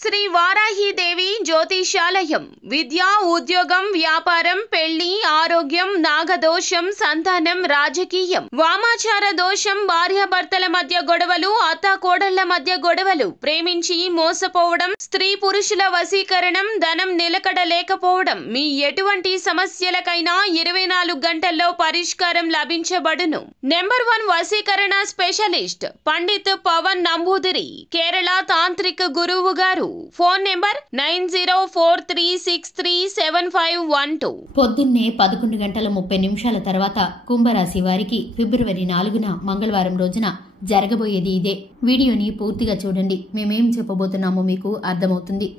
శ్రీ వారాహిదేవి జ్యోతిషాలయం విద్య, ఉద్యోగం, వ్యాపారం, పెళ్లి, ఆరోగ్యం, నాగదోషం, సంతానం, రాజకీయం, వామాచార దోషం, భార్యాభర్తల మధ్య గొడవలు, అత్తాకోడళ్ల మధ్య గొడవలు, ప్రేమించి మోసపోవడం, స్త్రీ పురుషుల వశీకరణం, ధనం నిలకడ లేకపోవడం, మీ ఎటువంటి సమస్యలకైనా 24 గంటల్లో పరిష్కారం లభించబడును. నెంబర్ 1 వశీకరణ స్పెషలిస్ట్ పండిత్ పవన్ నంబూదిరి, కేరళ తాంత్రిక గురువు గారు. Phone number 9043637512. పొద్దున్నే 11:30 తర్వాత కుంభరాశి వారికి ఫిబ్రవరి 4న మంగళవారం రోజున జరగబోయేది ఇదే. వీడియోని పూర్తిగా చూడండి, మేమేం చెప్పబోతున్నామో మీకు అర్థమవుతుంది.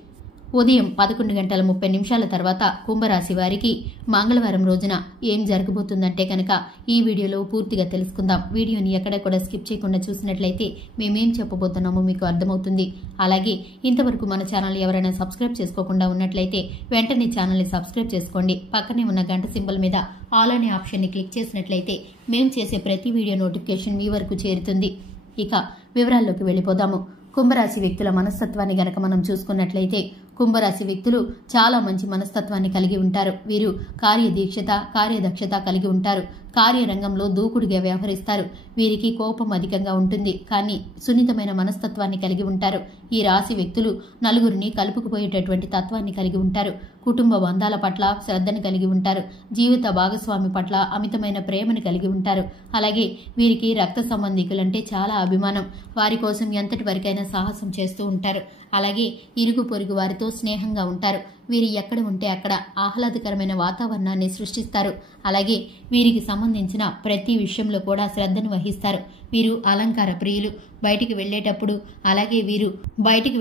ఉదయం 11:30 తర్వాత కుంభరాశి వారికి మంగళవారం రోజున ఏం జరగబోతుందంటే కనుక ఈ వీడియోలో పూర్తిగా తెలుసుకుందాం. వీడియోని ఎక్కడ కూడా స్కిప్ చేయకుండా చూసినట్లయితే మేమేం చెప్పబోతున్నామో మీకు అర్థమవుతుంది. అలాగే ఇంతవరకు మన ఛానల్ ఎవరైనా సబ్స్క్రైబ్ చేసుకోకుండా ఉన్నట్లయితే వెంటనే ఛానల్ని సబ్స్క్రైబ్ చేసుకోండి. పక్కనే ఉన్న గంట సింబల్ మీద ఆల్ అనే ఆప్షన్ని క్లిక్ చేసినట్లయితే మేము చేసే ప్రతి వీడియో నోటిఫికేషన్ మీ వరకు చేరుతుంది. ఇక వివరాల్లోకి వెళ్ళిపోదాము. కుంభరాశి వ్యక్తుల మనస్తత్వాన్ని గనక మనం చూసుకున్నట్లయితే కుంభరాశి వ్యక్తులు చాలా మంచి మనస్తత్వాన్ని కలిగి ఉంటారు. వీరు కార్యదీక్షత, కార్యదక్షత కలిగి ఉంటారు. కార్యరంగంలో దూకుడుగా వ్యవహరిస్తారు. వీరికి కోపం అధికంగా ఉంటుంది, కానీ సున్నితమైన మనస్తత్వాన్ని కలిగి ఉంటారు. ఈ రాశి వ్యక్తులు నలుగురిని కలుపుకుపోయేటటువంటి తత్వాన్ని కలిగి ఉంటారు. కుటుంబ బంధాల పట్ల శ్రద్ధను కలిగి ఉంటారు. జీవిత భాగస్వామి పట్ల అమితమైన ప్రేమను కలిగి ఉంటారు. అలాగే వీరికి రక్త సంబంధికులంటే చాలా అభిమానం. వారి కోసం ఎంతటి వరకైనా సాహసం చేస్తూ ఉంటారు. అలాగే ఇరుగు పొరుగు వారితో స్నేహంగా ఉంటారు. వీరు ఎక్కడ ఉంటే అక్కడ ఆహ్లాదకరమైన వాతావరణాన్ని సృష్టిస్తారు. అలాగే వీరికి సంబంధించిన ప్రతి విషయంలో కూడా శ్రద్ధను వహిస్తారు. వీరు అలంకార ప్రియులు. బయటికి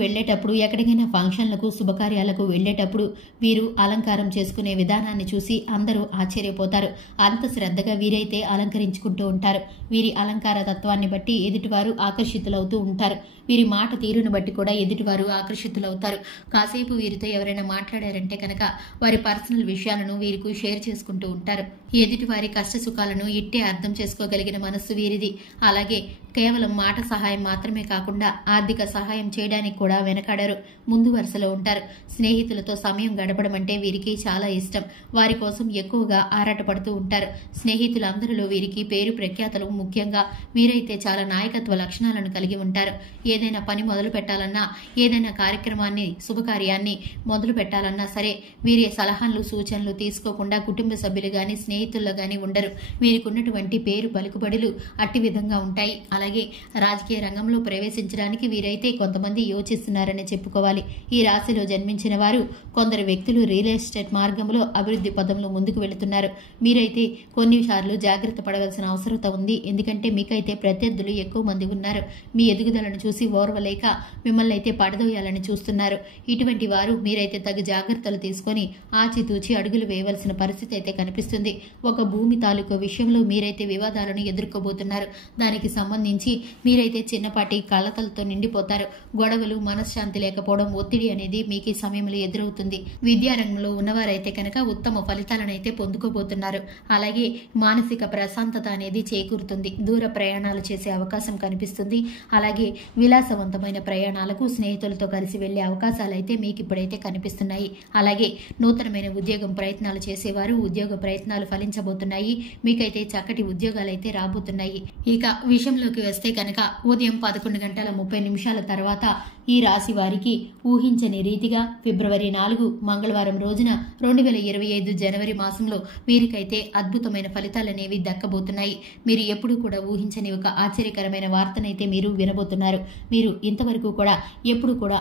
వెళ్ళేటప్పుడు ఎక్కడికైనా ఫంక్షన్లకు, శుభకార్యాలకు వెళ్ళేటప్పుడు వీరు అలంకారం చేసుకునే విధానాన్ని చూసి అందరూ ఆశ్చర్యపోతారు. అంత శ్రద్ధగా వీరైతే అలంకరించుకుంటూ ఉంటారు. వీరి అలంకార తత్వాన్ని బట్టి ఎదుటివారు ఆకర్షితులవుతూ ఉంటారు. వీరి మాట తీరును బట్టి కూడా ఎదుటివారు ఆకర్షితులవుతారు. కాసేపు వీరితో ఎవరైనా మాట్లాడారంటే కనుక వారి పర్సనల్ విషయాలను వీరికి షేర్ చేసుకుంటూ ఉంటారు. ఎదుటివారి కష్ట సుఖాలను ఇట్టే అర్థం చేసుకోగలిగిన మనస్సు వీరిది. అలాగే కేవలం మాట సహాయం మాత్రమే కాకుండా ఆర్థిక సహాయం చేయడానికి కూడా వెనకాడరు. ముందు వరుసలో ఉంటారు. స్నేహితులతో సమయం గడపడం అంటే వీరికి చాలా ఇష్టం. వారి కోసం ఎక్కువగా ఆరాటపడుతూ ఉంటారు. స్నేహితులందరిలో వీరికి పేరు ప్రఖ్యాతలు. ముఖ్యంగా వీరైతే చాలా నాయకత్వ లక్షణాలను కలిగి ఉంటారు. ఏదైనా పని మొదలు పెట్టాలన్నా, ఏదైనా కార్యక్రమాన్ని, శుభకార్యాన్ని మొదలు పెట్టాలన్నా సరే వీరి సలహాలు, సూచనలు తీసుకోకుండా కుటుంబ సభ్యులు గాని, స్నేహితుల్లో గాని ఉండరు. వీరికి ఉన్నటువంటి పేరు, పలుకుబడులు అట్టి విధంగా ఉంటాయి. అలాగే రాజకీయ రంగంలో ప్రవేశించడానికి వీరైతే కొంతమంది యోచిస్తున్నారని చెప్పుకోవాలి. ఈ రాశిలో జన్మించిన వారు కొందరు వ్యక్తులు రియల్ ఎస్టేట్ మార్గంలో అభివృద్ధి పదంలో ముందుకు వెళుతున్నారు. మీరైతే కొన్నిసార్లు జాగ్రత్త పడవలసిన అవసరత ఉంది. ఎందుకంటే మీకైతే ప్రత్యర్థులు ఎక్కువ మంది ఉన్నారు. మీ ఎదుగుదలను చూసి ఓర్వలేక మిమ్మల్ని అయితే పడదోయాలని చూస్తున్నారు. ఇటువంటి వారు మీరైతే తగు జాగ్రత్తలు తీసుకొని ఆచితూచి అడుగులు వేయవలసిన పరిస్థితి అయితే కనిపిస్తుంది. ఒక భూమి తాలూకు విషయంలో మీరైతే వివాదాలను ఎదుర్కోబోతున్నారు. దానికి సంబంధించి మీరైతే చిన్నపాటి కలతలతో నిండిపోతారు. గొడవలు, మనశ్శాంతి లేకపోవడం, ఒత్తిడి అనేది మీకు ఈ సమయంలో ఎదురవుతుంది. విద్యారంగంలో ఉన్నవారైతే కనుక ఉత్తమ ఫలితాలను అయితే పొందుకోబోతున్నారు. అలాగే మానసిక ప్రశాంతత అనేది చేకూరుతుంది. దూర ప్రయాణాలు చేసే అవకాశం కనిపిస్తుంది. అలాగే విలాసవంతమైన ప్రయాణాలకు స్నేహితులతో కలిసి వెళ్లే అవకాశాలు అయితే మీకు ఇప్పుడైతే కనిపిస్తున్నాయి. అలాగే నూతనమైన ఉద్యోగం ప్రయత్నాలు చేసేవారు ఉద్యోగ ప్రయత్నాలు ఫలించబోతున్నాయి. మీకైతే చక్కటి ఉద్యోగాలు అయితే రాబోతున్నాయి. ఇక విషయంలోకి వస్తే కనుక ఉదయం 11:30 తర్వాత ఈ రాశి వారికి ఊహించని రీతిగా ఫిబ్రవరి 4 మంగళవారం రోజున 2025 జనవరి మాసంలో వీరికైతే అద్భుతమైన ఫలితాలనేవి దక్కబోతున్నాయి. మీరు ఎప్పుడూ కూడా ఊహించని ఒక ఆశ్చర్యకరమైన వార్తనైతే మీరు వినబోతున్నారు. మీరు ఇంతవరకు కూడా ఎప్పుడు కూడా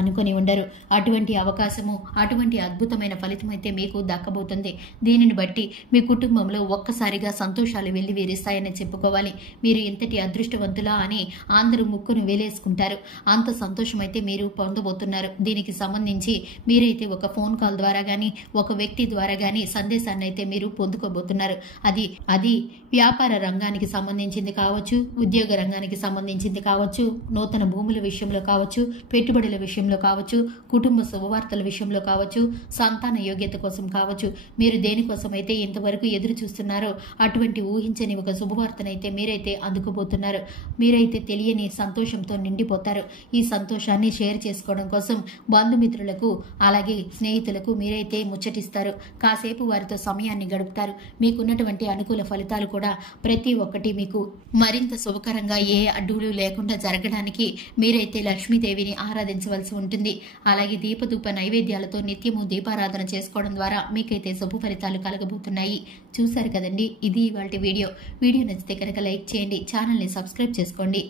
అనుకొని ఉండరు. అటువంటి అవకాశము, అటువంటి అద్భుతమైన ఫలితం అయితే మీకు దక్కబోతుంది. దీనిని బట్టి మీ కుటుంబంలో ఒక్కసారిగా సంతోషాలు వెళ్లి వీరిస్తాయని చెప్పుకోవాలి. మీరు ఇంతటి అదృష్టవంతులా అని అందరూ ముక్కును వేలేసుకుంటారు. అంత సంతోషం అయితే మీరు పొందబోతున్నారు. దీనికి సంబంధించి మీరైతే ఒక ఫోన్ కాల్ ద్వారా గానీ, ఒక వ్యక్తి ద్వారా గానీ సందేశాన్ని అయితే మీరు పొందుకోబోతున్నారు. అది వ్యాపార రంగానికి సంబంధించింది కావచ్చు, ఉద్యోగ రంగానికి సంబంధించింది కావచ్చు, నూతన భూముల విషయంలో కావచ్చు, పెట్టుబడుల విషయంలో కావచ్చు, కుటుంబ శుభవార్తల విషయంలో కావచ్చు, సంతాన యోగ్యత కోసం కావచ్చు, మీరు దేనికోసమైతే ఇంతవరకు ఎదురు చూస్తున్నారో అటువంటి ఊహించని ఒక శుభవార్తనైతే మీరైతే అందుకోబోతున్నారు. మీరైతే తెలియని సంతోషంతో నిండిపోతారు. ఈ సంతోషాన్ని షేర్ చేసుకోవడం కోసం బంధుమిత్రులకు అలాగే స్నేహితులకు మీరైతే ముచ్చటిస్తారు. కాసేపు వారితో సమయాన్ని గడుపుతారు. మీకున్నటువంటి అనుకూల ఫలితాలు కూడా ప్రతి ఒక్కటి మీకు మరింత శుభకరంగా ఏ అడ్డులు లేకుండా జరగడానికి మీరైతే లక్ష్మీదేవిని ఆరాధించవలసి ఉంటుంది. అలాగే దీపధూప నైవేద్యాలతో నిత్యము దీపారాధన చేసుకోవడం ద్వారా మీకైతే శుభ ఫలితాలు కలగబోతున్నాయి. చూశారు కదండి, ఇది ఇవాల్టి వీడియో. వీడియో నచ్చితే కనుక లైక్ చేయండి, ఛానల్ని సబ్స్క్రైబ్ చేసుకోండి.